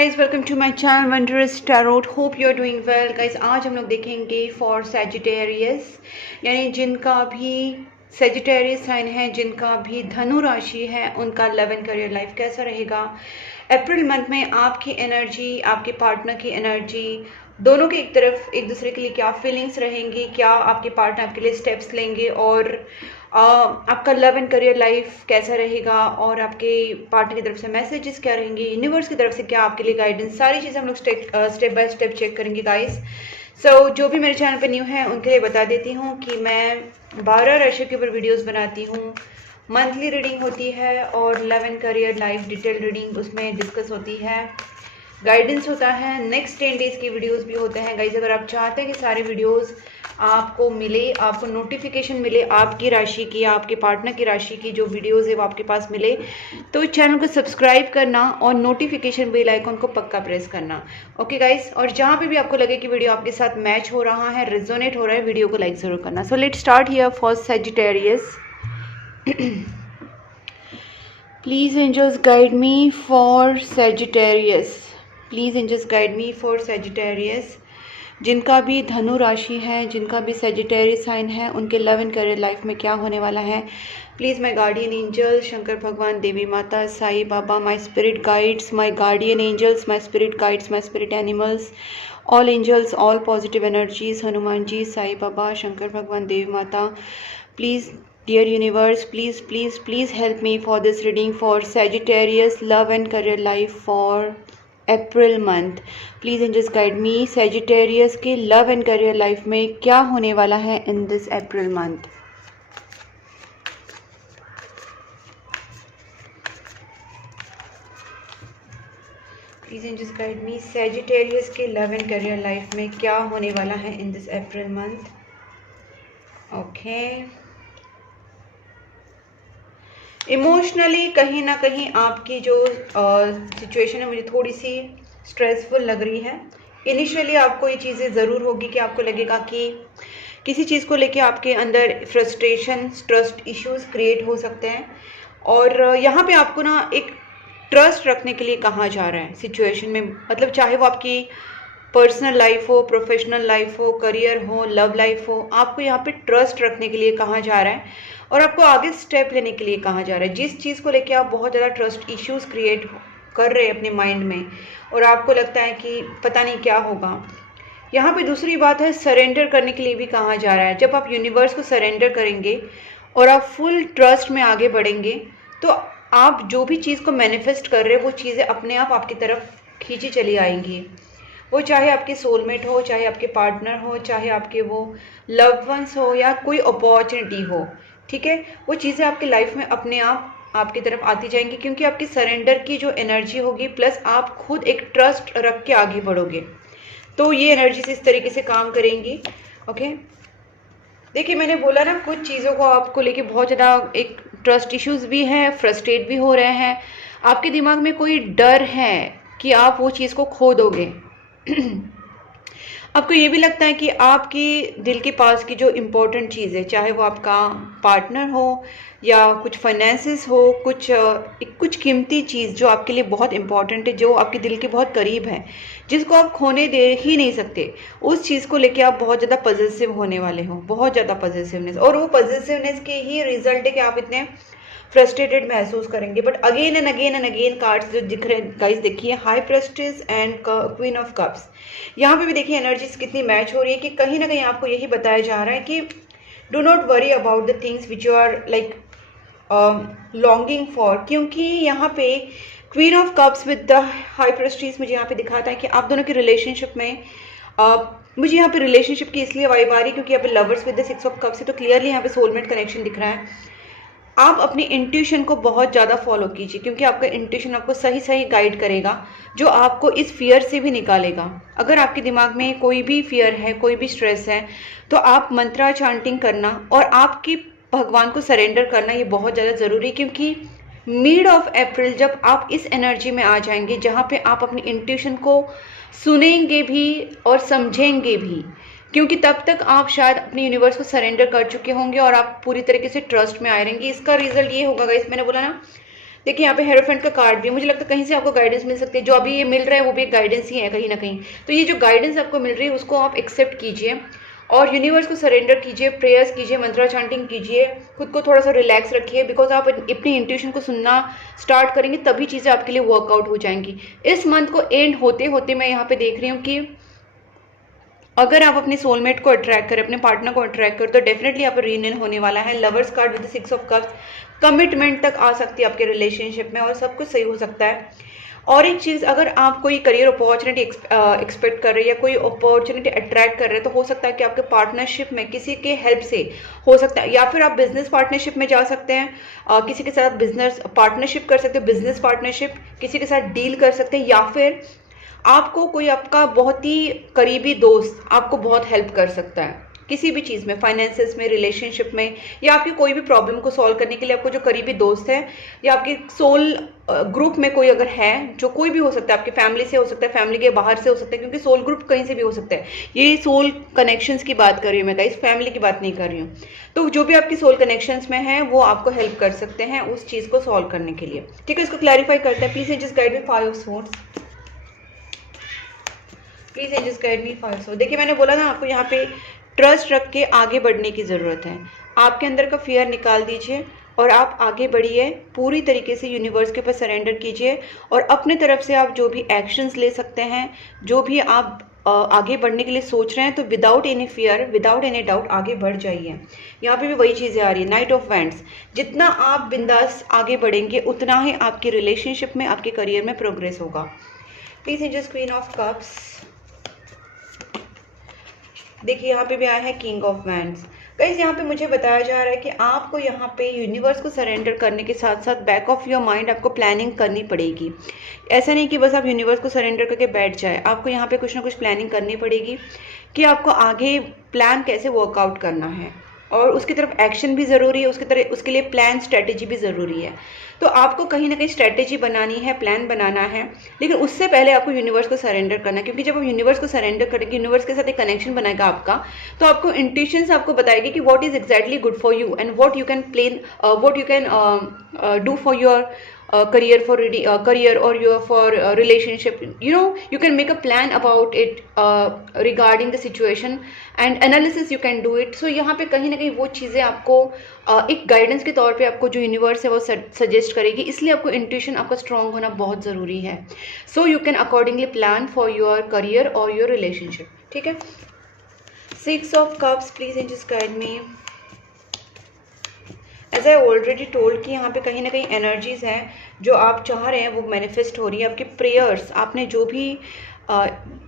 guys, welcome to my channel Wondrous Tarot. Hope you are doing well guys. आज हम लोग देखेंगे for Sagittarius, यानी जिनका भी Sagittarius साइन है, जिनका भी धनु राशि है, उनका लव एंड करियर लाइफ कैसा रहेगा अप्रैल मंथ में। आपकी एनर्जी, आपके पार्टनर की एनर्जी, दोनों के एक तरफ एक दूसरे के लिए क्या फीलिंग्स रहेंगी, क्या आपके पार्टनर आपके लिए स्टेप्स लेंगे और आपका लव एंड करियर लाइफ कैसा रहेगा और आपके पार्टनर की तरफ से मैसेजेस क्या रहेंगे, यूनिवर्स की तरफ से क्या आपके लिए गाइडेंस, सारी चीज़ें हम लोग स्टेप बाय स्टेप चेक करेंगे गाइस। जो भी मेरे चैनल पे न्यू है उनके लिए बता देती हूँ कि मैं 12 राशि के ऊपर वीडियोस बनाती हूँ। मंथली रीडिंग होती है और love and career life detail reading उसमें डिस्कस होती है, गाइडेंस होता है, नेक्स्ट 10 डेज़ की वीडियोस भी होते हैं गाइज। अगर आप चाहते हैं कि सारे वीडियोस आपको मिले, आपको नोटिफिकेशन मिले आपकी राशि की, आपके पार्टनर की राशि की जो वीडियोस है वो आपके पास मिले, तो चैनल को सब्सक्राइब करना और नोटिफिकेशन बेल आइकन को पक्का प्रेस करना। ओके गाइस, और जहाँ पे भी आपको लगे कि वीडियो आपके साथ मैच हो रहा है, रेजोनेट हो रहा है, वीडियो को लाइक ज़रूर करना। So let start here for Sagittarius. Please angels guide me for Sagittarius. Please angels guide me for Sagittarius. जिनका भी धनु राशि है, जिनका भी Sagittarius साइन है, उनके लव एंड करियर लाइफ में क्या होने वाला है। Please my guardian angel, Shankar भगवान, देवी माता, Sai Baba, my spirit guides, my guardian angels, my spirit guides, my spirit animals, all angels, all positive energies, Hanuman ji, Sai Baba, Shankar भगवान, देवी माता, please dear universe, please help me for this reading for Sagittarius love and career life for April month. Please angels guide me, Sagittarius के love and career life में क्या होने वाला है in this April month. Please angels guide me, Sagittarius के love and career life में क्या होने वाला है in this April month. Okay, emotionally कहीं ना कहीं आपकी जो सिचुएशन है मुझे थोड़ी सी स्ट्रेसफुल लग रही है। इनिशियली आपको ये चीज़ें ज़रूर होगी कि आपको लगेगा कि किसी चीज़ को लेके आपके अंदर फ्रस्ट्रेशन, ट्रस्ट इश्यूज क्रिएट हो सकते हैं और यहाँ पे आपको ना एक ट्रस्ट रखने के लिए कहा जा रहा है सिचुएशन में, मतलब चाहे वो आपकी पर्सनल लाइफ हो, प्रोफेशनल लाइफ हो, करियर हो, लव लाइफ हो, आपको यहाँ पे ट्रस्ट रखने के लिए कहा जा रहा है और आपको आगे स्टेप लेने के लिए कहा जा रहा है। जिस चीज़ को लेके आप बहुत ज़्यादा ट्रस्ट इश्यूज क्रिएट कर रहे हैं अपने माइंड में और आपको लगता है कि पता नहीं क्या होगा, यहाँ पे दूसरी बात है सरेंडर करने के लिए भी कहा जा रहा है। जब आप यूनिवर्स को सरेंडर करेंगे और आप फुल ट्रस्ट में आगे बढ़ेंगे तो आप जो भी चीज़ को मैनिफेस्ट कर रहे हैं वो चीज़ें अपने आप आपकी तरफ खींची चली आएंगी। वो चाहे आपके सोलमेट हो, चाहे आपके पार्टनर हो, चाहे आपके वो लव्ड वंस हो या कोई अपॉर्चुनिटी हो, ठीक है, वो चीज़ें आपकी लाइफ में अपने आप आपकी तरफ आती जाएंगी क्योंकि आपकी सरेंडर की जो एनर्जी होगी प्लस आप खुद एक ट्रस्ट रख के आगे बढ़ोगे, तो ये एनर्जी से इस तरीके से काम करेंगी। ओके, देखिए मैंने बोला ना कुछ चीज़ों को आपको लेके बहुत ज़्यादा एक ट्रस्ट इश्यूज भी हैं, फ्रस्ट्रेट भी हो रहे हैं, आपके दिमाग में कोई डर है कि आप वो चीज़ को खो दोगे। आपको ये भी लगता है कि आपकी दिल के पास की जो इम्पोर्टेंट चीज़ है, चाहे वो आपका पार्टनर हो या कुछ फाइनेंसेस हो, कुछ कीमती चीज़ जो आपके लिए बहुत इम्पोर्टेंट है, जो आपके दिल के बहुत करीब है, जिसको आप खोने दे ही नहीं सकते, उस चीज़ को लेके आप बहुत ज़्यादा पॉजिटिव होने वाले हो, बहुत ज़्यादा पॉजिटिवनेस, और वो पॉजिटिवनेस के ही रिजल्ट है कि आप इतने फ्रस्ट्रेटेड महसूस करेंगे। But again and again cards जो दिख रहे हैं गाइस, देखिए high prestige and queen of cups, यहाँ पे भी देखिए एनर्जीज कितनी मैच हो रही है कि कहीं ना कहीं आपको यही बताया जा रहा है कि do not worry about the things which you are like longing for, क्योंकि यहाँ पे queen of cups with the high prestige मुझे यहाँ पे दिखाता है कि आप दोनों के रिलेशनशिप में मुझे यहाँ पे रिलेशनशिप की इसलिए वाइब आ रही है क्योंकि यहाँ पे lovers with the 6 of cups है, तो क्लियरली यहाँ पे सोलमेट कनेक्शन दिख रहा है। आप अपनी इंट्यूशन को बहुत ज़्यादा फॉलो कीजिए क्योंकि आपका इंट्यूशन आपको सही सही गाइड करेगा, जो आपको इस फियर से भी निकालेगा। अगर आपके दिमाग में कोई भी फियर है, कोई भी स्ट्रेस है, तो आप मंत्रा चांटिंग करना और आपकी भगवान को सरेंडर करना ये बहुत ज़्यादा ज़रूरी है क्योंकि मिड ऑफ अप्रैल जब आप इस एनर्जी में आ जाएंगे जहाँ पे आप अपनी इंट्यूशन को सुनेंगे भी और समझेंगे भी, क्योंकि तब तक आप शायद अपने यूनिवर्स को सरेंडर कर चुके होंगे और आप पूरी तरीके से ट्रस्ट में आए रहेंगे। इसका रिजल्ट ये होगा गाइस, मैंने बोला ना देखिए यहाँ पे हेरोफेंट का कार्ड भी है, मुझे लगता है कहीं से आपको गाइडेंस मिल सकती है। जो अभी ये मिल रहा है वो भी एक गाइडेंस ही है कहीं ना कहीं। तो ये जो गाइडेंस आपको मिल रही है उसको आप एक्सेप्ट कीजिए और यूनिवर्स को सरेंडर कीजिए, प्रेयर्स कीजिए, मंत्रा चांटिंग कीजिए, खुद को थोड़ा सा रिलैक्स रखिए, बिकॉज आप अपनी इंट्यूशन को सुनना स्टार्ट करेंगे तभी चीज़ें आपके लिए वर्कआउट हो जाएंगी। इस मंथ को एंड होते होते मैं यहाँ पे देख रही हूँ कि अगर आप अपने सोलमेट को अट्रैक्ट करें, अपने पार्टनर को अट्रैक्ट करें, तो डेफिनेटली आप रीयूनियन होने वाला है। Lovers card with 6 of cups, commitment तक आ सकती है आपके रिलेशनशिप में और सब कुछ सही हो सकता है। और एक चीज़, अगर आप कोई करियर अपॉर्चुनिटी एक्सपेक्ट कर रहे हैं या कोई अपॉर्चुनिटी अट्रैक्ट कर रहे हैं, तो हो सकता है कि आपके पार्टनरशिप में किसी के हेल्प से हो सकता है, या फिर आप बिजनेस पार्टनरशिप में जा सकते हैं, किसी के साथ बिजनेस पार्टनरशिप कर सकते हो, बिजनेस पार्टनरशिप किसी के साथ डील कर सकते हैं, या फिर आपको कोई आपका बहुत ही करीबी दोस्त आपको बहुत हेल्प कर सकता है किसी भी चीज़ में, फाइनेंसेस में, रिलेशनशिप में, या आपकी कोई भी प्रॉब्लम को सॉल्व करने के लिए आपको जो करीबी दोस्त है या आपके सोल ग्रुप में कोई अगर है, जो कोई भी हो सकता है, आपकी फैमिली से हो सकता है, फैमिली के बाहर से हो सकता है, क्योंकि सोल ग्रुप कहीं से भी हो सकता है। ये सोल कनेक्शंस की बात कर रही हूँ मैं गाइस, फैमिली की बात नहीं कर रही हूँ। तो जो भी आपकी सोल कनेक्शंस में है वो आपको हेल्प कर सकते हैं उस चीज़ को सॉल्व करने के लिए। ठीक है, इसको क्लैरिफाई करते हैं। Please just guide me 5 of swords, please angels guide me 5 of. देखिए मैंने बोला ना आपको यहाँ पे ट्रस्ट रख के आगे बढ़ने की ज़रूरत है। आपके अंदर का फियर निकाल दीजिए और आप आगे बढ़िए, पूरी तरीके से यूनिवर्स के ऊपर सरेंडर कीजिए और अपने तरफ से आप जो भी एक्शंस ले सकते हैं, जो भी आप आगे बढ़ने के लिए सोच रहे हैं, तो without any fear, without any doubt आगे बढ़ जाइए। यहाँ पे भी वही चीज़ें आ रही है, नाइट ऑफ वैंड्स। जितना आप बिंदास आगे बढ़ेंगे उतना ही आपकी रिलेशनशिप में, आपके करियर में प्रोग्रेस होगा। Please angels queen of cups. देखिए यहाँ पे भी आया है किंग ऑफ वैंड्स। गाइस यहाँ पे मुझे बताया जा रहा है कि आपको यहाँ पे यूनिवर्स को सरेंडर करने के साथ साथ बैक ऑफ योर माइंड आपको प्लानिंग करनी पड़ेगी। ऐसा नहीं कि बस आप यूनिवर्स को सरेंडर करके बैठ जाए, आपको यहाँ पे कुछ ना कुछ प्लानिंग करनी पड़ेगी कि आपको आगे प्लान कैसे वर्कआउट करना है, और उसकी तरफ एक्शन भी ज़रूरी है, उसके लिए प्लान स्ट्रेटेजी भी ज़रूरी है। तो आपको कहीं ना कहीं स्ट्रेटेजी बनानी है, प्लान बनाना है, लेकिन उससे पहले आपको यूनिवर्स को सरेंडर करना है, क्योंकि जब आप यूनिवर्स को सरेंडर करेंगे, यूनिवर्स के साथ एक कनेक्शन बनाएगा आपका, तो आपको इंट्यूशंस आपको बताएगी कि what is exactly good for you and what you can plan, what you can do for your career or your for relationship. You can make a plan about it regarding the situation and analysis you can do it. So यहाँ पे कहीं ना कहीं वो चीज़ें आपको एक guidance के तौर पे आपको जो यूनिवर्स है वो सजेस्ट करेगी, इसलिए आपको इंट्यूशन आपका स्ट्रांग होना बहुत ज़रूरी है। So you can accordingly plan for your career और योर रिलेशनशिप। ठीक है, 6 of cups, please angels guide me. As I already told कि यहाँ पे कहीं ना कहीं एनर्जीज हैं जो आप चाह रहे हैं वो मैनिफेस्ट हो रही है। आपकी प्रेयर्स, आपने जो भी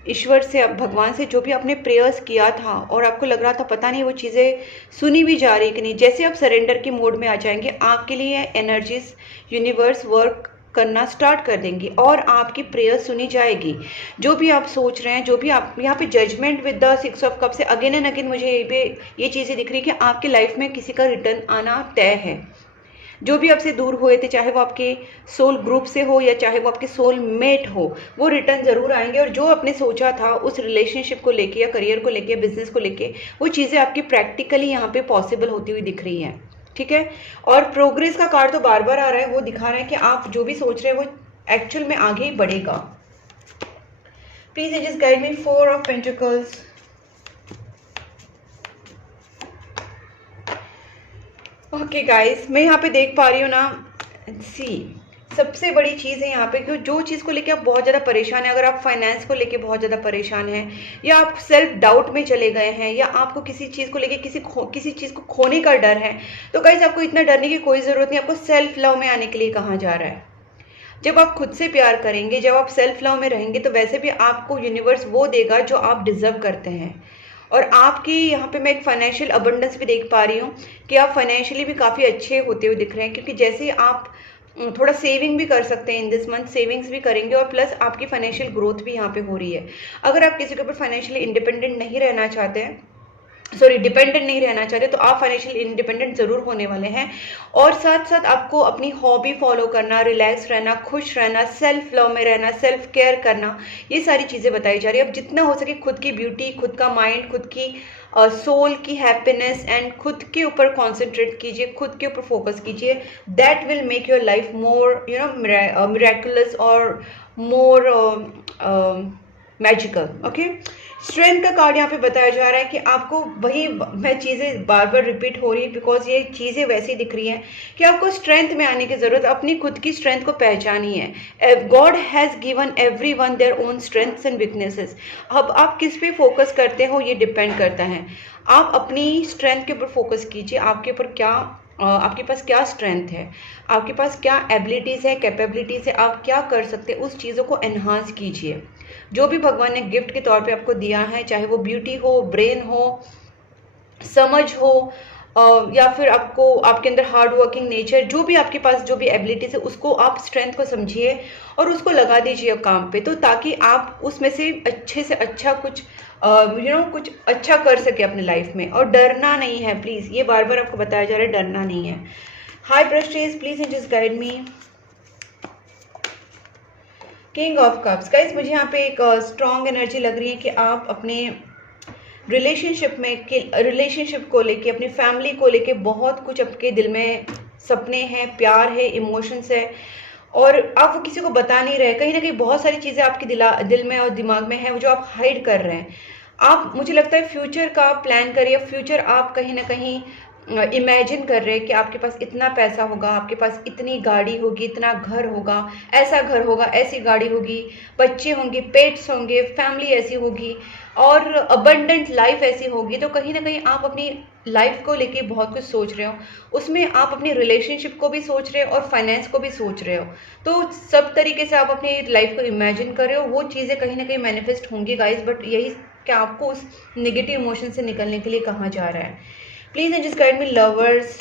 ईश्वर से, भगवान से जो भी आपने प्रेयर्स किया था और आपको लग रहा था पता नहीं वो चीज़ें सुनी भी जा रही कि नहीं, जैसे आप सरेंडर की मोड में आ जाएंगे आपके लिए एनर्जीज, यूनिवर्स वर्क करना स्टार्ट कर देंगी और आपकी प्रेयर सुनी जाएगी। जो भी आप सोच रहे हैं, जो भी आप यहाँ पे judgement with the 6 of cup से अगेन एंड अगेन मुझे ये चीज़ें दिख रही है कि आपकी लाइफ में किसी का रिटर्न आना तय है। जो भी आपसे दूर हुए थे, चाहे वो आपके सोल ग्रुप से हो या चाहे वो आपके सोल मेट हो, वो रिटर्न ज़रूर आएंगे और जो आपने सोचा था उस रिलेशनशिप को लेके या करियर को लेके, बिजनेस को लेके, वो चीज़ें आपकी प्रैक्टिकली यहाँ पे पॉसिबल होती हुई दिख रही हैं। ठीक है, और प्रोग्रेस का कार्ड तो बार बार आ रहा है, वो दिखा रहा है कि आप जो भी सोच रहे हैं वो एक्चुअल में आगे ही बढ़ेगा। Please just guide me 4 of pentacles. Okay guys, मैं यहाँ पे देख पा रही हूँ ना, सी सबसे बड़ी चीज़ है यहाँ पे कि जो चीज़ को लेके आप बहुत ज़्यादा परेशान हैं, अगर आप फाइनेंस को लेके बहुत ज़्यादा परेशान हैं या आप सेल्फ डाउट में चले गए हैं या आपको किसी चीज़ को लेके किसी चीज़ को खोने का डर है, तो गाइस आपको इतना डरने की कोई ज़रूरत नहीं। आपको सेल्फ लव में आने के लिए कहा जा रहा है। जब आप खुद से प्यार करेंगे, जब आप सेल्फ लव में रहेंगे, तो वैसे भी आपको यूनिवर्स वो देगा जो आप डिजर्व करते हैं। और आपकी यहाँ पे मैं एक फाइनेंशियल अबंडेंस भी देख पा रही हूँ कि आप फाइनेंशियली भी काफ़ी अच्छे होते हुए दिख रहे हैं, क्योंकि जैसे आप थोड़ा सेविंग भी कर सकते हैं इन दिस मंथ, सेविंग्स भी करेंगे और प्लस आपकी फाइनेंशियल ग्रोथ भी यहाँ पे हो रही है। अगर आप किसी के ऊपर फाइनेंशियली इंडिपेंडेंट नहीं रहना चाहते हैं डिपेंडेंट नहीं रहना चाहते, तो आप फाइनेंशियल इंडिपेंडेंट ज़रूर होने वाले हैं। और साथ साथ आपको अपनी हॉबी फॉलो करना, रिलैक्स रहना, खुश रहना, सेल्फ लव में रहना, सेल्फ केयर करना, ये सारी चीज़ें बताई जा रही है। अब जितना हो सके खुद की ब्यूटी, खुद का माइंड, खुद की सोल की हैप्पीनेस एंड खुद के ऊपर कॉन्सेंट्रेट कीजिए, खुद के ऊपर फोकस कीजिए। That will make your life more miraculous और मोर मैजिकल। ओके, स्ट्रेंथ का कार्ड यहाँ पे बताया जा रहा है कि आपको वही, मैं चीज़ें बार बार रिपीट हो रही है बिकॉज ये चीज़ें वैसी दिख रही हैं कि आपको स्ट्रेंथ में आने की ज़रूरत, अपनी खुद की स्ट्रेंथ को पहचानी है। God has given every one their own strengths and weaknesses. अब आप किस पे फोकस करते हो ये डिपेंड करता है। आप अपनी स्ट्रेंथ के ऊपर फोकस कीजिए, आपके ऊपर क्या आपके पास क्या स्ट्रेंथ है, आपके पास क्या एबिलिटीज़ है, कैपेबिलिटीज़ है, आप क्या कर सकते हैं, उस चीज़ों को एनहांस कीजिए। जो भी भगवान ने गिफ्ट के तौर पे आपको दिया है, चाहे वो ब्यूटी हो, ब्रेन हो, समझ हो, या फिर आपको आपके अंदर हार्ड वर्किंग नेचर, जो भी आपके पास जो भी एबिलिटीज है, उसको आप स्ट्रेंथ को समझिए और उसको लगा दीजिए काम पे, तो ताकि आप उसमें से अच्छे कुछ कुछ अच्छा कर सके अपने लाइफ में। और डरना नहीं है प्लीज़, ये बार बार आपको बताया जा रहा है, डरना नहीं है। High Prestige please just guide me. King of cups guys, मुझे यहाँ पे एक स्ट्रॉन्ग एनर्जी लग रही है कि आप अपने रिलेशनशिप को लेके, अपनी फैमिली को लेके बहुत कुछ आपके दिल में सपने हैं, प्यार है, इमोशंस है, और आप वो किसी को बता नहीं रहे। कहीं ना कहीं बहुत सारी चीज़ें आपके दिल में और दिमाग में है जो आप हाइड कर रहे हैं। आप, मुझे लगता है, फ्यूचर का प्लान करिए। फ्यूचर आप कहीं ना कहीं इमेजिन कर रहे हैं कि आपके पास इतना पैसा होगा, आपके पास इतनी गाड़ी होगी, इतना घर होगा, ऐसा घर होगा, ऐसी गाड़ी होगी, बच्चे होंगे, पेट्स होंगे, फैमिली ऐसी होगी और अबंडेंट लाइफ ऐसी होगी। तो कहीं ना कहीं आप अपनी लाइफ को लेके बहुत कुछ सोच रहे हो, उसमें आप अपनी रिलेशनशिप को भी सोच रहे हो और फाइनेंस को भी सोच रहे हो। तो सब तरीके से आप अपनी लाइफ को इमेजिन कर रहे हो, वो चीज़ें कहीं ना कहीं मैनिफेस्ट होंगी गाइज। बट यही कि आपको उस नेगेटिव इमोशन से निकलने के लिए कहा जा रहा है। Please and just guide me lovers,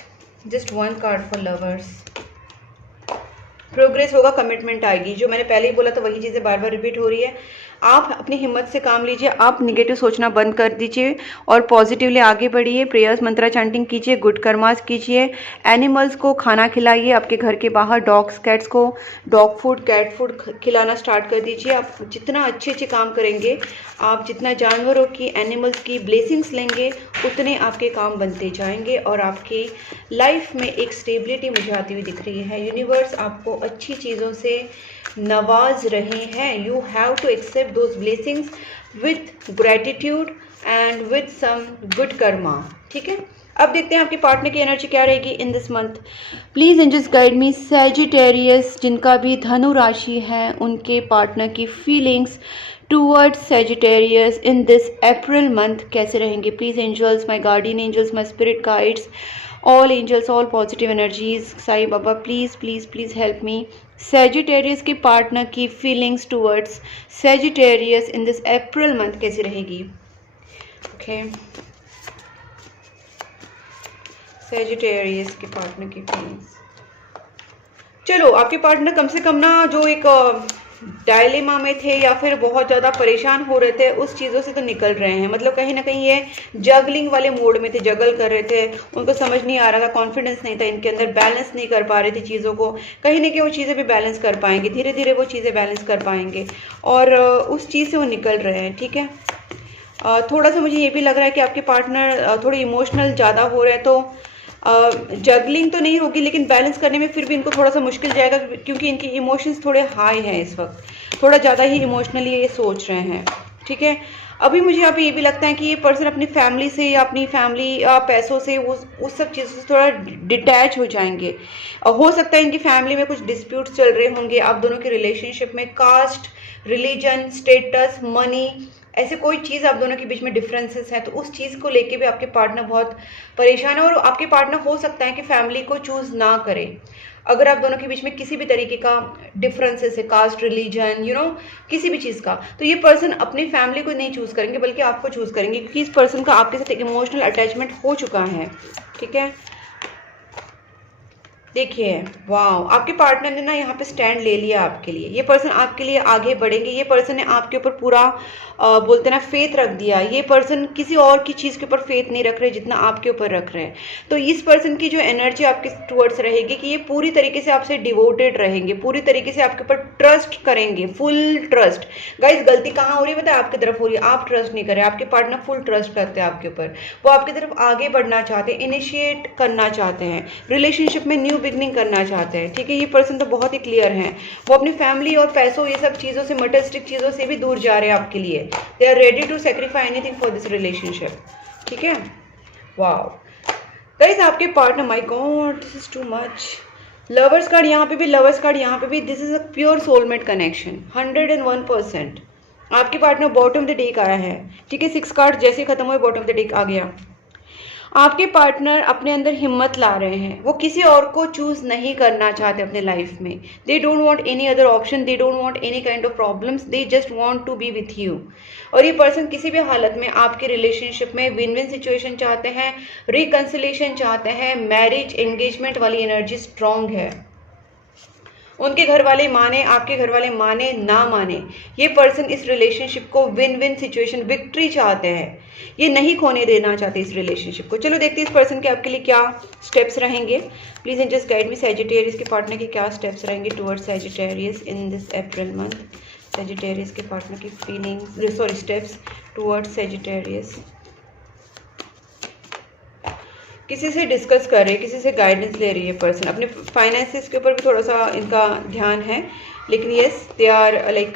just one card for lovers. Progress होगा, कमिटमेंट आएगी, जो मैंने पहले ही बोला था वही चीज़ें बार बार रिपीट हो रही है। आप अपनी हिम्मत से काम लीजिए, आप निगेटिव सोचना बंद कर दीजिए और पॉजिटिवली आगे बढ़िए। प्रेयर्स, मंत्रा चैंटिंग कीजिए, गुड कर्मास कीजिए, एनिमल्स को खाना खिलाइए, आपके घर के बाहर डॉग्स कैट्स को डॉग फूड, कैट फूड खिलाना स्टार्ट कर दीजिए। आप जितना अच्छे काम करेंगे, आप जितना जानवरों की, एनिमल्स की ब्लेसिंग्स लेंगे, उतने आपके काम बनते जाएंगे और आपकी लाइफ में एक स्टेबिलिटी मुझे आती हुई दिख रही है। यूनिवर्स आपको अच्छी चीज़ों से नवाज रहे हैं। You have to accept those blessings with gratitude and with some good karma. ठीक है, अब देखते हैं आपके पार्टनर की एनर्जी क्या रहेगी in this month. Please angels guide me. Sagittarius, जिनका भी धनु राशि है, उनके पार्टनर की feelings towards Sagittarius in this April month कैसे रहेंगे। Please angels, my guardian angels, my spirit guides, all angels, all positive energies, Sai Baba please please please help me. Sagittarius के पार्टनर की feelings towards Sagittarius in this April month कैसी रहेगी। Okay, Sagittarius के partner की feelings. चलो, आपके partner कम से कम ना, जो एक डायलेमा में थे या फिर बहुत ज़्यादा परेशान हो रहे थे, उस चीज़ों से तो निकल रहे हैं। मतलब कहीं ना कहीं ये जगलिंग वाले मोड में थे, जगल कर रहे थे, उनको समझ नहीं आ रहा था, कॉन्फिडेंस नहीं था इनके अंदर, बैलेंस नहीं कर पा रहे थे चीज़ों को। कहीं ना कहीं वो चीज़ें भी बैलेंस कर पाएंगे, धीरे धीरे वो चीज़ें बैलेंस कर पाएंगे और उस चीज़ से वो निकल रहे हैं। ठीक है, थोड़ा सा मुझे ये भी लग रहा है कि आपके पार्टनर थोड़े इमोशनल ज़्यादा हो रहे हैं, तो जगलिंग तो नहीं होगी लेकिन बैलेंस करने में फिर भी इनको थोड़ा सा मुश्किल जाएगा, क्योंकि इनकी इमोशंस थोड़े हाई हैं इस वक्त, थोड़ा ज़्यादा ही इमोशनली ये सोच रहे हैं। ठीक है, अभी मुझे यहाँ पे ये भी लगता है कि ये पर्सन अपनी फैमिली से या अपनी फैमिली पैसों से उस सब चीज़ों से थोड़ा डिटैच हो जाएंगे। हो सकता है इनकी फैमिली में कुछ डिस्प्यूट्स चल रहे होंगे आप दोनों के रिलेशनशिप में, कास्ट, रिलीजन, स्टेटस, मनी, ऐसे कोई चीज़ आप दोनों के बीच में डिफरेंसेस हैं, तो उस चीज़ को लेके भी आपके पार्टनर बहुत परेशान है। और आपके पार्टनर हो सकता है कि फैमिली को चूज़ ना करें। अगर आप दोनों के बीच में किसी भी तरीके का डिफरेंसेस है, कास्ट, रिलीजन, किसी भी चीज़ का, तो ये पर्सन अपनी फैमिली को नहीं चूज़ करेंगे बल्कि आपको चूज़ करेंगे, क्योंकि इस पर्सन का आपके साथ एक इमोशनल अटैचमेंट हो चुका है। ठीक है, देखिए, वाओ, आपके पार्टनर ने ना यहाँ पे स्टैंड ले लिया आपके लिए। ये पर्सन आपके लिए आगे बढ़ेंगे। ये पर्सन ने आपके ऊपर पूरा बोलते ना फेथ रख दिया। ये पर्सन किसी और की चीज़ के ऊपर फेथ नहीं रख रहे जितना आपके ऊपर रख रहे हैं। तो इस पर्सन की जो एनर्जी आपके टुवर्ड्स रहेगी कि ये पूरी तरीके से आपसे डिवोटेड रहेंगे, पूरी तरीके से आपके ऊपर ट्रस्ट करेंगे, फुल ट्रस्ट। गाइस, गलती कहाँ हो रही है पता है? आपकी तरफ हो रही है। आप ट्रस्ट नहीं कर रहे, आपके पार्टनर फुल ट्रस्ट करते हैं आपके ऊपर। वो आपकी तरफ आगे बढ़ना चाहते हैं, इनिशिएट करना चाहते हैं, रिलेशनशिप में न्यू बिगनिंग करना चाहते हैं। ठीक है, ये पर्सन तो बहुत ही क्लियर हैं। वो अपनी फैमिली और पैसों, ये सब चीज़ों से, मटेरियलिस्टिक चीज़ों से भी दूर जा रहे हैं आपके लिए। They are ready to sacrifice anything for this relationship. ठीक है, वाओ गाइस, आपके partner, my god this is too much. Lovers card यहाँ पे भी, लवर्स कार्ड यहाँ पे भी। This is a pure soulmate connection, 101%। आपके partner bottom of the deck आया है। ठीक है, 6 कार्ड जैसे खत्म हुए बॉटम ऑफ द डेक आ गया। आपके पार्टनर अपने अंदर हिम्मत ला रहे हैं। वो किसी और को चूज नहीं करना चाहते अपने लाइफ में। They don't want any other option, they don't want any kind of problems, they just want to be with you. और ये पर्सन किसी भी हालत में आपके रिलेशनशिप में विन विन सिचुएशन चाहते हैं, रिकंसिलेशन चाहते हैं, मैरिज एंगेजमेंट वाली एनर्जी स्ट्रांग है। उनके घर वाले माने, आपके घर वाले माने ना माने, ये पर्सन इस रिलेशनशिप को विन विन सिचुएशन, विक्ट्री चाहते हैं। ये नहीं खोने देना चाहते इस रिलेशनशिप को। चलो देखते हैं इस पर्सन के आपके लिए क्या स्टेप्स रहेंगे। Please and just guide me, Sagittarius के पार्टनर के क्या स्टेप्स रहेंगे towards Sagittarius in this April month. Sagittarius के पार्टनर की feelings, sorry, steps towards Sagittarius. किसी से डिस्कस कर रही है, किसी से गाइडेंस ले रही है पर्सन। अपने फाइनेंसेस के ऊपर भी थोड़ा सा इनका ध्यान है, लेकिन यस दे आर लाइक,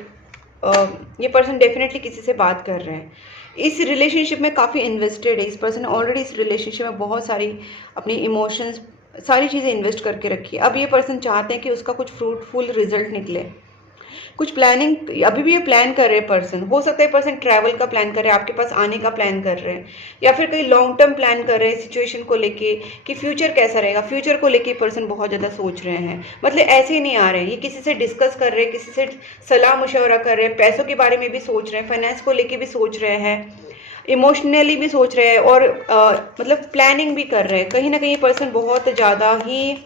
ये पर्सन डेफिनेटली किसी से बात कर रहे हैं। इस रिलेशनशिप में काफ़ी इन्वेस्टेड है इस पर्सन। ऑलरेडी इस रिलेशनशिप में बहुत सारी अपनी इमोशंस, सारी चीज़ें इन्वेस्ट करके रखी है। अब ये पर्सन चाहते हैं कि उसका कुछ फ्रूटफुल रिजल्ट निकले। कुछ प्लानिंग अभी भी ये प्लान कर रहे हैं पर्सन। हो सकता है पर्सन ट्रैवल का प्लान कर रहे हैं, आपके पास आने का प्लान कर रहे हैं, या फिर कहीं लॉन्ग टर्म प्लान कर रहे हैं सिचुएशन को लेके कि फ्यूचर कैसा रहेगा। फ्यूचर को लेके पर्सन बहुत ज़्यादा सोच रहे हैं। मतलब ऐसे ही नहीं आ रहे हैं, ये किसी से डिस्कस कर रहे हैं, किसी से सलाह मशवरा कर रहे हैं, पैसों के बारे में भी सोच रहे हैं, फाइनेंस को लेके भी सोच रहे हैं, इमोशनली भी सोच रहे हैं, और मतलब प्लानिंग भी कर रहे हैं। कहीं ना कहीं पर्सन बहुत ज़्यादा ही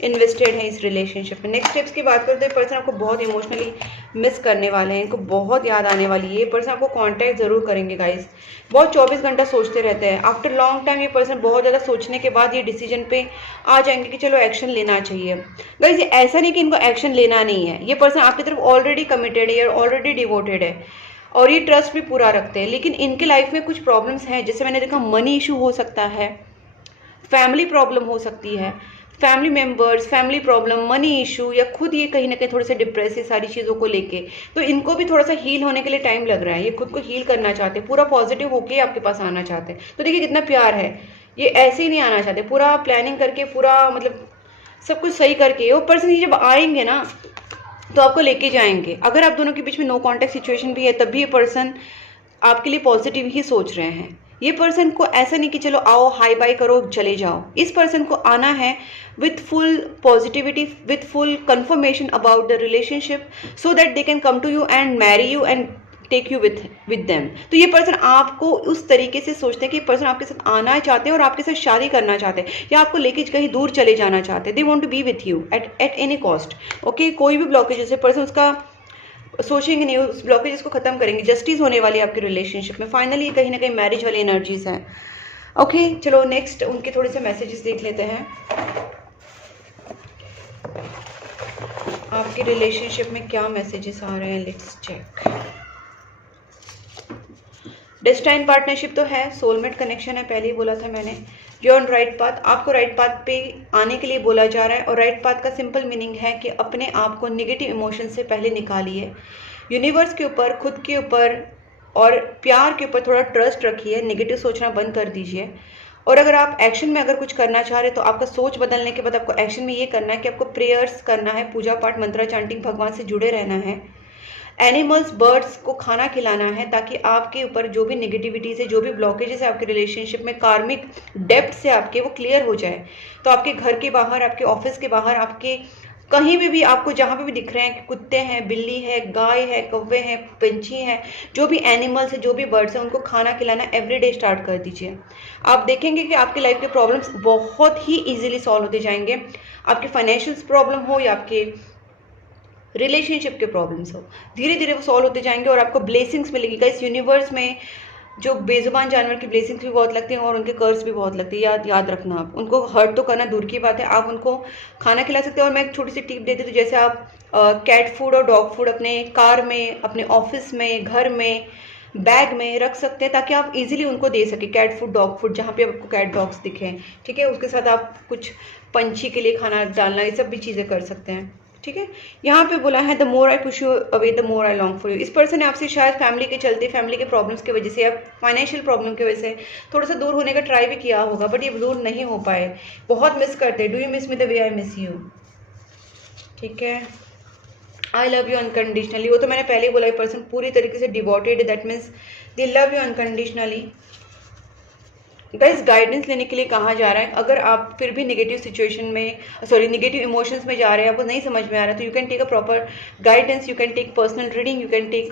इन्वेस्टेड है इस रिलेशनशिप में। नेक्स्ट स्टेप्स की बात करें तो ये पर्सन आपको बहुत इमोशनली मिस करने वाले हैं, इनको बहुत याद आने वाली है। ये पर्सन आपको कांटेक्ट जरूर करेंगे गाइस। बहुत 24 घंटा सोचते रहते हैं। आफ्टर लॉन्ग टाइम ये पर्सन बहुत ज़्यादा सोचने के बाद ये डिसीजन पे आ जाएंगे कि चलो एक्शन लेना चाहिए। गाइस, ये ऐसा नहीं कि इनको एक्शन लेना नहीं है। ये पर्सन आपकी तरफ ऑलरेडी कमिटेड है, ऑलरेडी डिवोटेड है, और ये ट्रस्ट भी पूरा रखते हैं। लेकिन इनके लाइफ में कुछ प्रॉब्लम्स हैं, जैसे मैंने देखा मनी इशू हो सकता है, फैमिली प्रॉब्लम हो सकती है, family members, family problem, money issue, या खुद ये कहीं ना कहीं थोड़े से डिप्रेस है सारी चीज़ों को लेके। तो इनको भी थोड़ा सा हील होने के लिए टाइम लग रहा है। ये खुद को हील करना चाहते हैं, पूरा पॉजिटिव होके आपके पास आना चाहते हैं। तो देखिए कितना प्यार है। ये ऐसे ही नहीं आना चाहते, पूरा प्लानिंग करके, पूरा मतलब सब कुछ सही करके। वो पर्सन ये जब आएंगे ना तो आपको लेके जाएंगे। अगर आप दोनों के बीच में नो कॉन्टेक्ट सिचुएशन भी है, तब भी ये पर्सन आपके लिए पॉजिटिव ही सोच रहे हैं। ये पर्सन को ऐसा नहीं कि चलो आओ हाई बाय करो चले जाओ। इस पर्सन को आना है with full positivity, with full confirmation about the relationship, so that they can come to you and marry you and take you with them. तो ये पर्सन आपको उस तरीके से सोचते हैं कि पर्सन आपके साथ आना चाहते हैं और आपके साथ शादी करना चाहते हैं, या आपको लेके कहीं दूर चले जाना चाहते हैं। They want to be with you at any cost. Okay, कोई भी ब्लॉकेज है पर्सन उसका सोचेंगे नहीं, उस ब्लॉकेज को खत्म करेंगे। जस्टिस होने वाली है आपकी रिलेशनशिप में। फाइनली कहीं ना कहीं मैरिज वाली एनर्जीज हैं। ओके, चलो नेक्स्ट उनके थोड़े से मैसेजेस देख लेते हैं। आपके रिलेशनशिप में क्या मैसेजेस आ रहे हैं, लेट्स चेक। डेस्टाइन पार्टनरशिप तो है, सोलमेट कनेक्शन है, पहले ही बोला था मैंने। यू ऑन राइट पाथ, आपको राइट पाथ पे आने के लिए बोला जा रहा है। और राइट पाथ का सिंपल मीनिंग है कि अपने आप को नेगेटिव इमोशन से पहले निकालिए। यूनिवर्स के ऊपर, खुद के ऊपर और प्यार के ऊपर थोड़ा ट्रस्ट रखिए। नेगेटिव सोचना बंद कर दीजिए। और अगर आप एक्शन में अगर कुछ करना चाह रहे हैं तो आपका सोच बदलने के बाद आपको एक्शन में ये करना है कि आपको प्रेयर्स करना है, पूजा पाठ, मंत्रा चैंटिंग, भगवान से जुड़े रहना है। एनिमल्स, बर्ड्स को खाना खिलाना है, ताकि आपके ऊपर जो भी नेगेटिविटीज है, जो भी ब्लॉकेजेस है आपके रिलेशनशिप में, कार्मिक डेप्थ से आपके, वो क्लियर हो जाए। तो आपके घर के बाहर, आपके ऑफिस के बाहर, आपके कहीं भी आपको जहाँ पे भी दिख रहे हैं कि कुत्ते हैं, बिल्ली है, गाय है, कौवे हैं, पंछी हैं, जो भी एनिमल्स है, जो भी बर्ड्स हैं, उनको खाना खिलाना एवरीडे स्टार्ट कर दीजिए। आप देखेंगे कि आपकी लाइफ के प्रॉब्लम्स बहुत ही इजीली सॉल्व होते जाएंगे। आपके फाइनेंशियल प्रॉब्लम हो या आपके रिलेशनशिप के प्रॉब्लम्स हो, धीरे धीरे वो सॉल्व होते जाएंगे और आपको ब्लेसिंग्स मिलेगी। इस यूनिवर्स में जो बेजुबान जानवर की ब्लेसिंग्स भी बहुत लगती हैं और उनके कर्ज भी बहुत लगती है। याद रखना, आप उनको हर्ट तो करना दूर की बात है, आप उनको खाना खिला सकते हैं। और मैं एक छोटी सी टिप देती हूँ, जैसे आप कैट फूड और डॉग फूड अपने कार में, अपने ऑफिस में, घर में, बैग में रख सकते हैं ताकि आप इजीली उनको दे सके। कैट फूड, डॉग फूड, जहाँ पे आपको कैट डॉग्स दिखें, ठीक है, उसके साथ आप कुछ पंछी के लिए खाना डालना, ये सब भी चीज़ें कर सकते हैं, ठीक है। यहाँ पे बोला है the more I push you away the more I long for you. इस पर्सन ने आपसे शायद फैमिली के चलते, फैमिली के प्रॉब्लम्स की वजह से या फाइनेंशियल प्रॉब्लम की वजह से थोड़ा सा दूर होने का ट्राई भी किया होगा, बट ये दूर नहीं हो पाए, बहुत मिस करते। Do you miss me the way I miss you, ठीक है। आई लव यू अनकंडीशनली, वो तो मैंने पहले ही बोला, ये पर्सन पूरी तरीके से devoted, that means they love you unconditionally. Guys, guidance लेने के लिए कहाँ जा रहा है, अगर आप फिर भी नेगेटिव सिचुएशन में, नेगेटिव इमोशंस में जा रहे हैं, आपको नहीं समझ में आ रहा है, तो you can take a proper guidance, you can take personal reading, you can take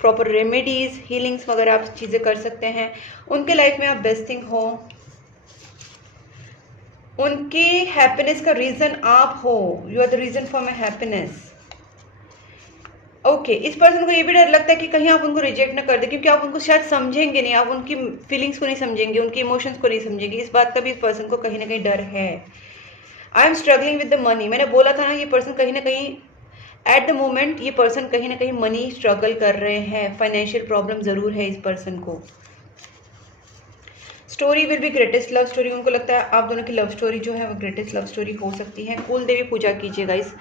proper remedies, healings वगैरह आप चीज़ें कर सकते हैं। उनके लाइफ में आप बेस्ट थिंग हो, उनके हैप्पीनेस का रीज़न आप हो, you are the reason for my happiness. Okay, इस पर्सन को ये भी डर लगता है कि कहीं आप उनको रिजेक्ट ना कर दे, क्योंकि आप उनको शायद समझेंगे नहीं, आप उनकी फीलिंग्स को नहीं समझेंगे, उनकी इमोशंस को नहीं समझेंगे। इस बात का भी इस पर्सन को कहीं ना कहीं डर है। I am struggling with the money, मैंने बोला था ना, ये पर्सन कहीं ना कहीं एट द मोमेंट, ये पर्सन कहीं ना कहीं मनी स्ट्रगल कर रहे हैं, फाइनेंशियल प्रॉब्लम जरूर है इस पर्सन को। Story will be greatest love story, उनको लगता है आप दोनों की लव स्टोरी जो है वो ग्रेटेस्ट लव स्टोरी हो सकती है। कुल देवी पूजा कीजिएगा। इस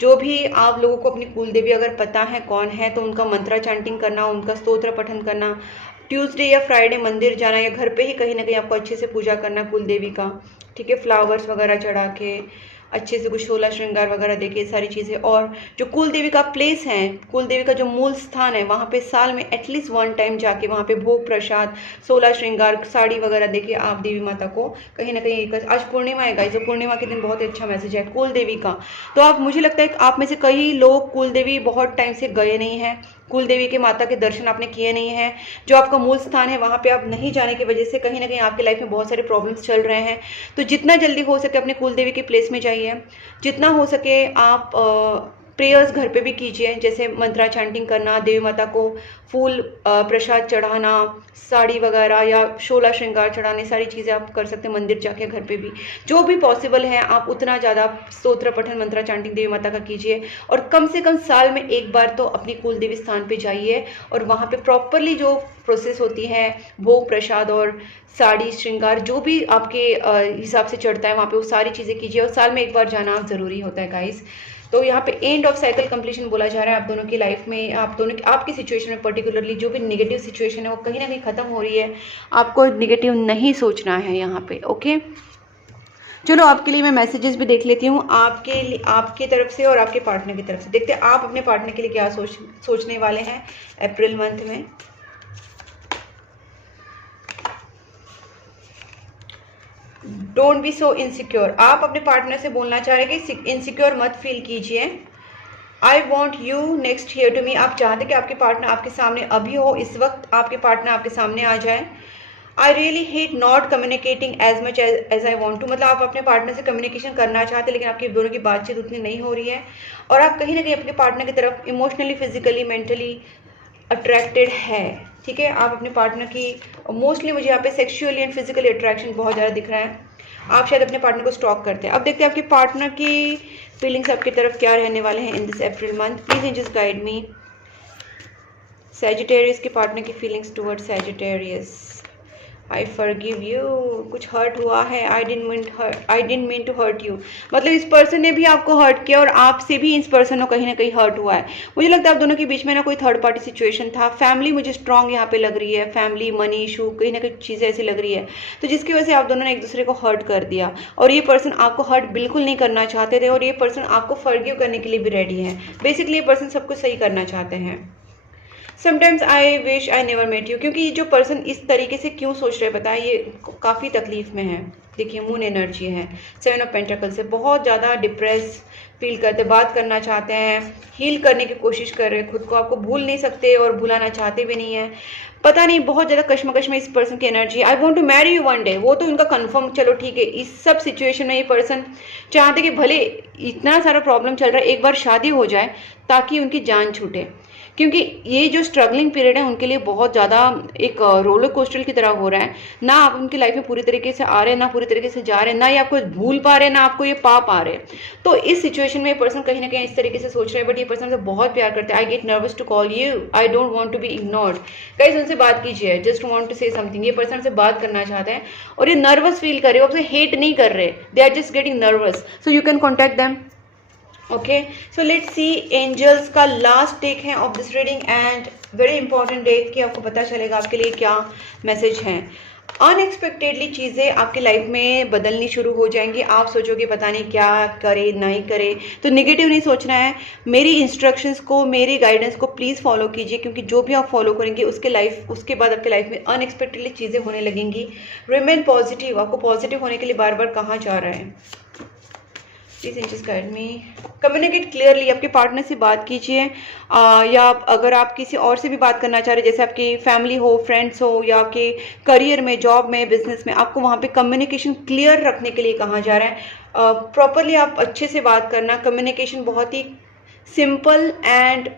जो भी आप लोगों को अपनी कुल देवी अगर पता है कौन है, तो उनका मंत्रा चैंटिंग करना, उनका स्तोत्र पठन करना, ट्यूसडे या फ्राइडे मंदिर जाना, या घर पे ही कहीं ना कहीं आपको अच्छे से पूजा करना कुल देवी का, ठीक है, फ्लावर्स वगैरह चढ़ा के अच्छे से कुछ 16 श्रृंगार वगैरह देके सारी चीज़ें। और जो कुल देवी का प्लेस है, कुल देवी का जो मूल स्थान है, वहाँ पे साल में एटलीस्ट 1 टाइम जाके वहाँ पे भोग प्रसाद, 16 श्रृंगार, साड़ी वगैरह देके आप देवी माता को कहीं ना कहीं, आज पूर्णिमा है गाइस, जो पूर्णिमा के दिन बहुत अच्छा मैसेज है कुल देवी का। तो आप, मुझे लगता है कि आप में से कई लोग कुल देवी बहुत टाइम से गए नहीं हैं, कुल देवी के माता के दर्शन आपने किए नहीं हैं। जो आपका मूल स्थान है वहाँ पे आप नहीं जाने की वजह से कहीं ना कहीं आपकी लाइफ में बहुत सारे प्रॉब्लम्स चल रहे हैं। तो जितना जल्दी हो सके अपने कुल देवी के प्लेस में जाइए, जितना हो सके आप प्रेयर्स घर पे भी कीजिए, जैसे मंत्रा चैंटिंग करना, देवी माता को फूल प्रसाद चढ़ाना, साड़ी वगैरह या 16 श्रृंगार चढ़ाने, सारी चीज़ें आप कर सकते हैं मंदिर जाके, घर पे भी जो भी पॉसिबल है आप उतना ज़्यादा स्तोत्र पठन, मंत्रा चैंटिंग देवी माता का कीजिए। और कम से कम साल में एक बार तो अपनी कुल देवी स्थान पे जाइए और वहाँ पे प्रॉपरली जो प्रोसेस होती है, भोग प्रसाद और साड़ी श्रृंगार जो भी आपके हिसाब से चढ़ता है, वहाँ पे वो सारी चीज़ें कीजिए। और साल में एक बार जाना ज़रूरी होता है गाइस। तो यहाँ पे एंड ऑफ साइकिल कंप्लीशन बोला जा रहा है आप दोनों की लाइफ में, आप दोनों की, आपकी सिचुएशन में पर्टिकुलरली जो भी नेगेटिव सिचुएशन है वो कहीं ना कहीं खत्म हो रही है। आपको नेगेटिव नहीं सोचना है यहाँ पे, ओके। चलो आपके लिए मैं मैसेजेस भी देख लेती हूँ, आपके लिए, आपकी तरफ से और आपके पार्टनर की तरफ से। देखते हैं आप अपने पार्टनर के लिए क्या सोचने वाले हैं अप्रैल मंथ में। डोंट बी सो इनसिक्योर, आप अपने पार्टनर से बोलना चाह रहे हैं कि इनसिक्योर मत फील कीजिए। I want you next here to me, आप चाहते कि आपके पार्टनर आपके सामने अभी हो, इस वक्त आपके पार्टनर आपके सामने आ जाए। I really hate not communicating as much as I want to, मतलब आप अपने पार्टनर से कम्युनिकेशन करना चाहते हैं लेकिन आपकी दोनों की बातचीत उतनी नहीं हो रही है, और आप कहीं ना कहीं अपने पार्टनर की तरफ इमोशनली, फिजिकली, मेंटली अट्रैक्टेड है, ठीक है। आप अपने पार्टनर की मोस्टली, मुझे यहाँ पे सेक्सुअली एंड फिजिकली अट्रैक्शन बहुत ज़्यादा दिख रहा है। आप शायद अपने पार्टनर को स्टॉक करते हैं। अब देखते हैं आपके पार्टनर की फीलिंग्स आपकी तरफ क्या रहने वाले हैं in this April month. Please angels guide me. Sagittarius के पार्टनर की feelings toward Sagittarius. I forgive you, कुछ हर्ट हुआ है, I didn't mean to hurt you, मतलब इस पर्सन ने भी आपको हर्ट किया और आपसे भी इस पर्सन को कहीं ना कहीं हर्ट हुआ है। मुझे लगता है आप दोनों के बीच में ना कोई थर्ड पार्टी सिचुएशन था। फैमिली मुझे स्ट्रांग यहाँ पे लग रही है, फैमिली, मनी इशू, कहीं ना कहीं चीज़ें ऐसी लग रही है, तो जिसकी वजह से आप दोनों ने एक दूसरे को हर्ट कर दिया और ये पर्सन आपको हर्ट बिल्कुल नहीं करना चाहते थे और ये पर्सन आपको फॉरगिव करने के लिए भी रेडी है। बेसिकली ये पर्सन सब कुछ सही करना चाहते हैं। Sometimes I wish I never met you, क्योंकि जो पर्सन इस तरीके से क्यों सोच रहे हैं बताए, ये काफ़ी तकलीफ में है। देखिए मून एनर्जी है, 7 ऑफ पेंटिकल से बहुत ज़्यादा डिप्रेस फील करते, बात करना चाहते हैं, हील करने की कोशिश कर रहे हैं खुद को, आपको भूल नहीं सकते और भुलाना चाहते भी नहीं है। पता नहीं बहुत ज़्यादा कश्मकश में इस पर्सन की energy. I want to marry you one day, वो तो इनका कंफर्म, चलो ठीक है। इस सब सिचुएशन में ये पर्सन चाहते कि भले इतना सारा प्रॉब्लम चल रहा है एक बार शादी हो जाए ताकि उनकी जान छूटे, क्योंकि ये जो स्ट्रगलिंग पीरियड है उनके लिए बहुत ज़्यादा एक रोलर कोस्टर की तरह हो रहा है। ना आप उनकी लाइफ में पूरी तरीके से आ रहे हैं, ना पूरी तरीके से जा रहे हैं, ना ये आपको भूल पा रहे हैं, ना आपको ये पा पा रहे हैं। तो इस सिचुएशन में ये पर्सन कहीं ना कहीं इस तरीके से सोच रहे हैं, बट ये पर्सन से बहुत प्यार करते हैं। I get nervous to call you, I don't want to be ignored. Guys उनसे बात कीजिए, just want to say something. ये पर्सन से बात करना चाहते हैं और ये नर्वस फील कर रहे हो, आपसे हेट नहीं कर रहे, they are just getting nervous, so you can contact them. Okay, so let's see angels का लास्ट टेक है of this reading and very important date कि आपको पता चलेगा आपके लिए क्या मैसेज है। अनएक्सपेक्टेडली चीज़ें आपकी लाइफ में बदलनी शुरू हो जाएंगी। आप सोचोगे पता नहीं क्या करे नहीं करे, तो निगेटिव नहीं सोचना है। मेरी इंस्ट्रक्शंस को, मेरी गाइडेंस को प्लीज़ फॉलो कीजिए, क्योंकि जो भी आप फॉलो करेंगे उसके बाद आपकी लाइफ में अनएक्सपेक्टेडली चीज़ें होने लगेंगी। रिमेन पॉजिटिव, आपको पॉजिटिव होने के लिए बार बार कहा जा रहा है। Please angels guide me. Communicate clearly, आपके पार्टनर से बात कीजिए, या अगर आप किसी और से भी बात करना चाह रहे हैं, जैसे आपकी फैमिली हो, फ्रेंड्स हो, या आपके करियर में, जॉब में, बिजनेस में, आपको वहाँ पे कम्युनिकेशन क्लियर रखने के लिए कहा जा रहा है। प्रॉपरली आप अच्छे से बात करना, कम्युनिकेशन बहुत ही सिंपल एंड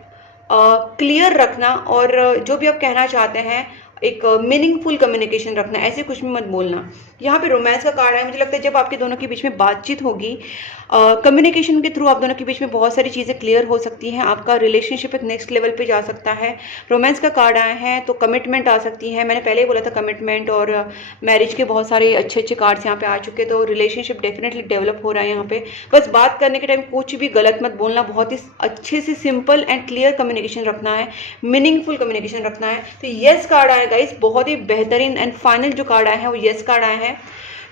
क्लियर रखना, और जो भी आप कहना चाहते हैं एक मीनिंगफुल कम्युनिकेशन रखना, ऐसे कुछ भी मत बोलना। यहाँ पे रोमांस का कार्ड है, मुझे लगता है जब आपके दोनों के बीच में बातचीत होगी, कम्युनिकेशन के थ्रू आप दोनों के बीच में बहुत सारी चीज़ें क्लियर हो सकती हैं, आपका रिलेशनशिप एक नेक्स्ट लेवल पे जा सकता है। रोमांस का कार्ड आया है तो कमिटमेंट आ सकती है, मैंने पहले ही बोला था कमिटमेंट और मैरिज के बहुत सारे अच्छे अच्छे कार्ड्स यहाँ पे आ चुके, तो रिलेशनशिप डेफिनेटली डेवलप हो रहा है यहाँ पे। बस बात करने के टाइम कुछ भी गलत मत बोलना, बहुत ही अच्छे से सिंपल एंड क्लियर कम्युनिकेशन रखना है, मीनिंगफुल कम्युनिकेशन रखना है। तो येस कार्ड आया गाइस, बहुत ही बेहतरीन एंड फाइनल जो कार्ड आया है वो येस कार्ड आया है,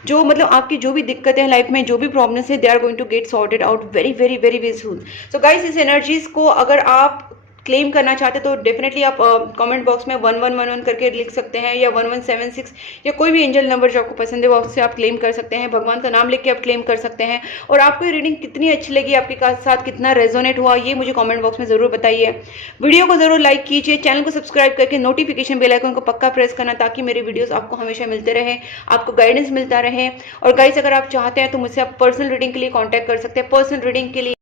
जो मतलब आपकी जो भी दिक्कतें हैं लाइफ में, जो भी प्रॉब्लम्स है, they are going to get sorted out very very very very soon. So guys इस एनर्जीज को अगर आप क्लेम करना चाहते तो डेफिनेटली आप कमेंट बॉक्स में 1111 करके लिख सकते हैं, या 1176 या कोई भी एंजल नंबर जो आपको पसंद है वो उससे आप क्लेम कर सकते हैं। भगवान का नाम लिख के आप क्लेम कर सकते हैं। और आपको ये रीडिंग कितनी अच्छी लगी, आपके साथ कितना रेजोनेट हुआ, ये मुझे कमेंट बॉक्स में ज़रूर बताइए। वीडियो को ज़रूर लाइक कीजिए, चैनल को सब्सक्राइब करके नोटिफिकेशन बेल आइकन को पक्का प्रेस करना, ताकि मेरे वीडियोस आपको हमेशा मिलते रहे, आपको गाइडेंस मिलता रहे। और गाइस अगर आप चाहते हैं तो मुझसे आप पर्सनल रीडिंग के लिए कॉन्टैक्ट कर सकते हैं। पर्सनल रीडिंग के लिए